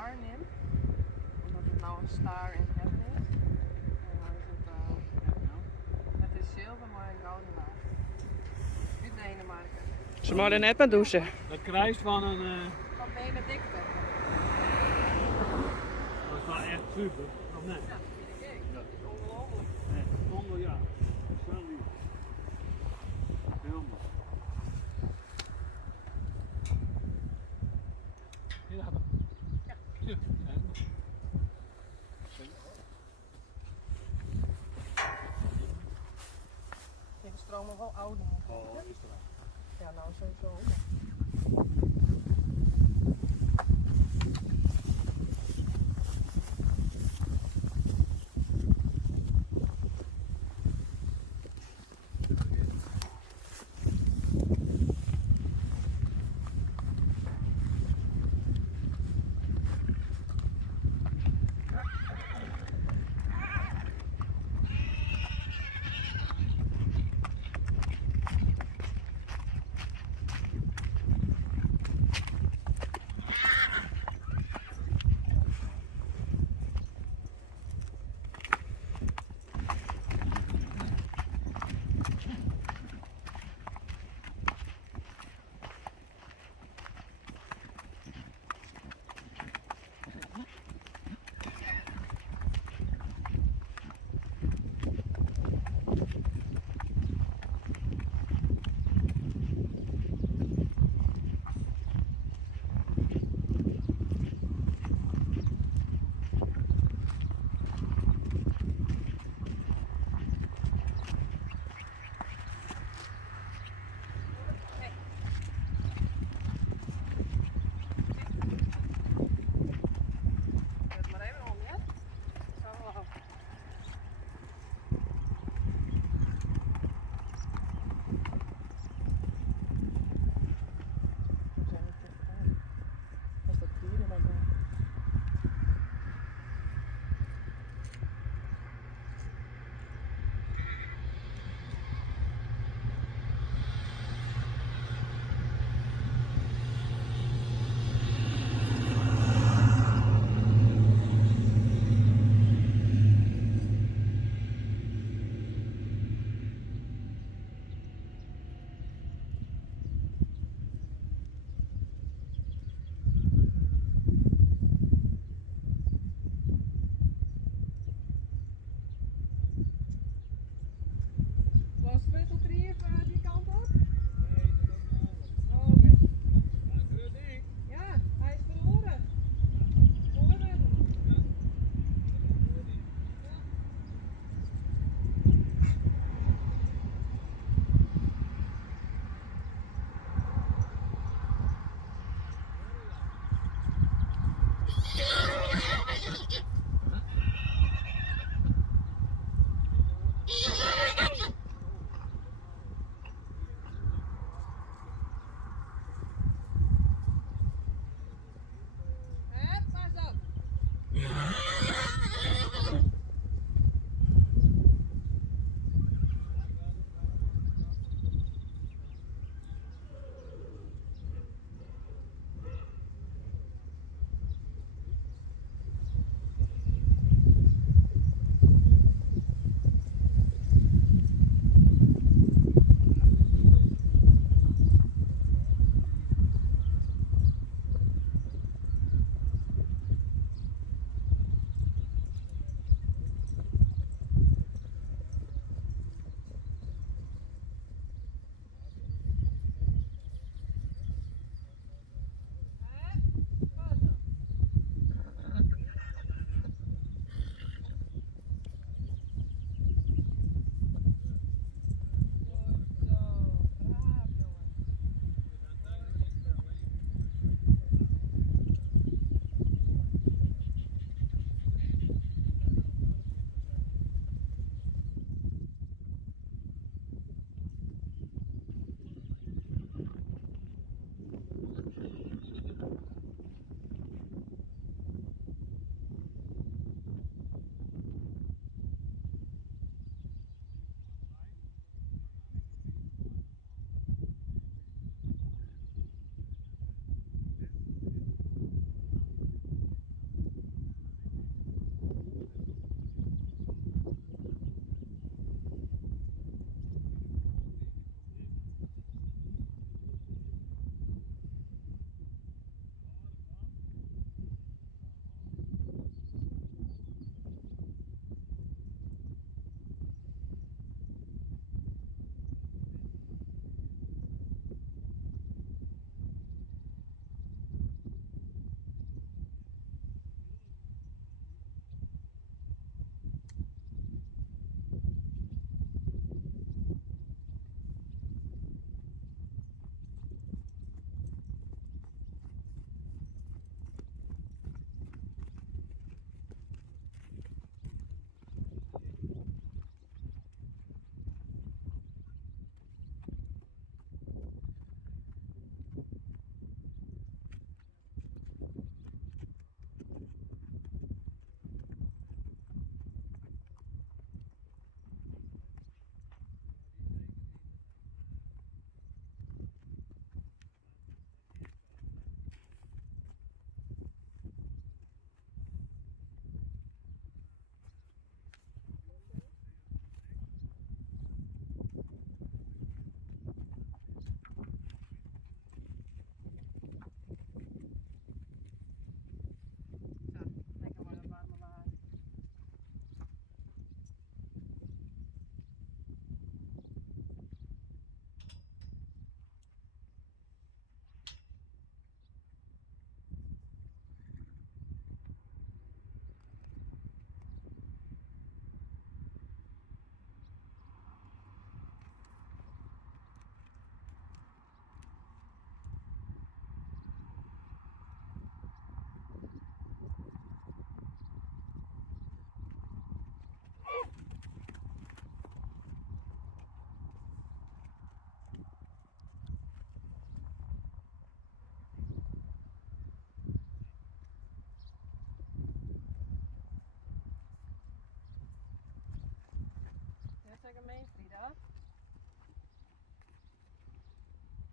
staar neem. Omdat het nou een staar in het is. En dan is het is zilver maar een gouden laag. Uit Denemarken. Ze moeten net maar douchen. Dat kruist van een... Van Benedicte. Dat is wel echt super, of nee? Ja, dat vind ik. Dat is ongelooflijk. Nee, 100 jaar. Zo lief. Heel mooi. Ja. Ja. Ja. Deze stromen wel oud. Oh, is er aan. Ja, nou sowieso.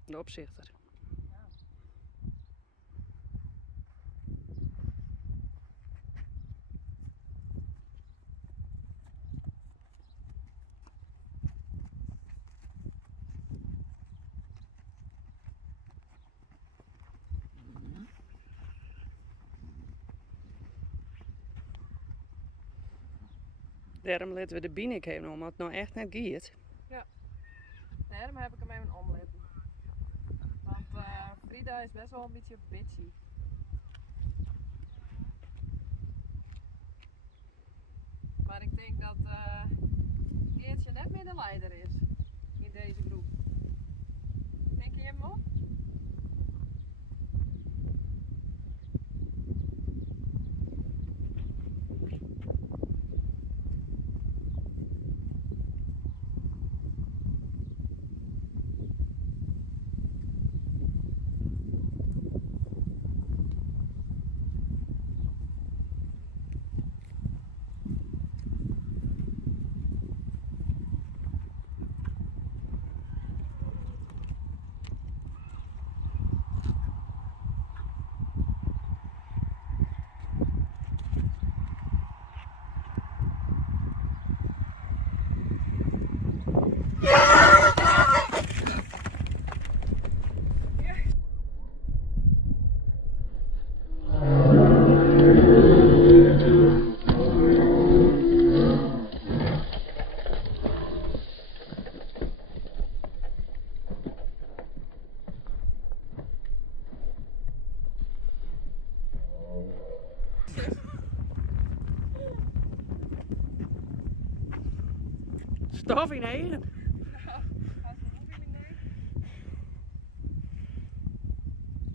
De opzichter. Ja. Daarom laten we de binek even om, want het nou echt net giet. Daarom heb ik hem even omletten. Want Frida is best wel een beetje bitchy. Maar ik denk dat Geertje net meer de leider is in deze groep. Denk je hem op? Stof in eigen.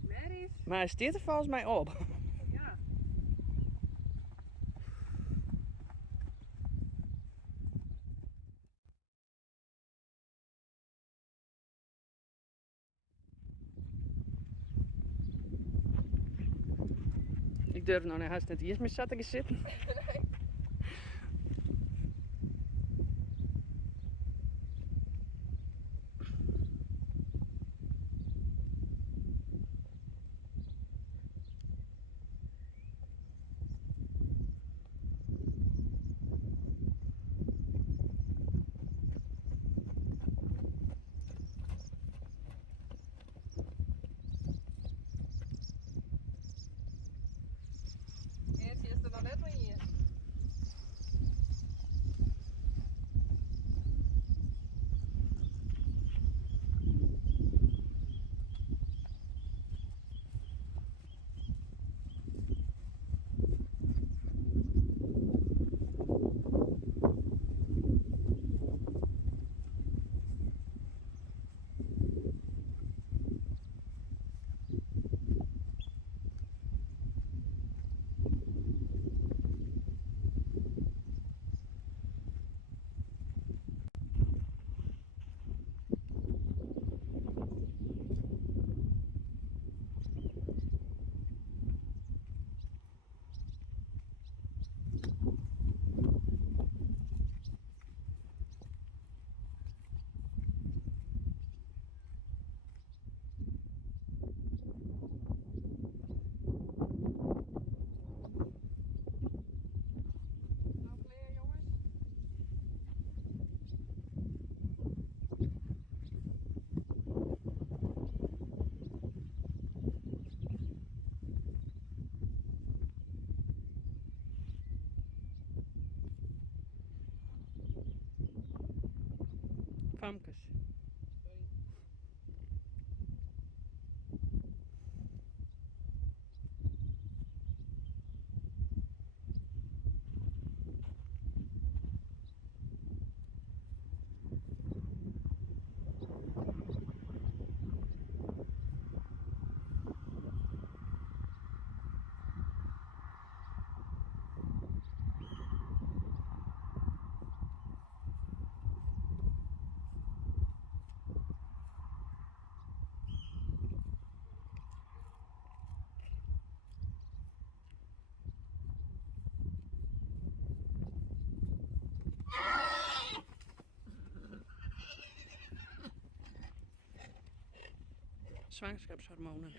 Waar is? Maar hij stiert er volgens mij op. Ja. Ik durf nou haast net eerst meer zat te zitten. Geertje is er nog net maar hier. Nou klaar jongens. Famkes. Sorry. zwangerschapshormonen.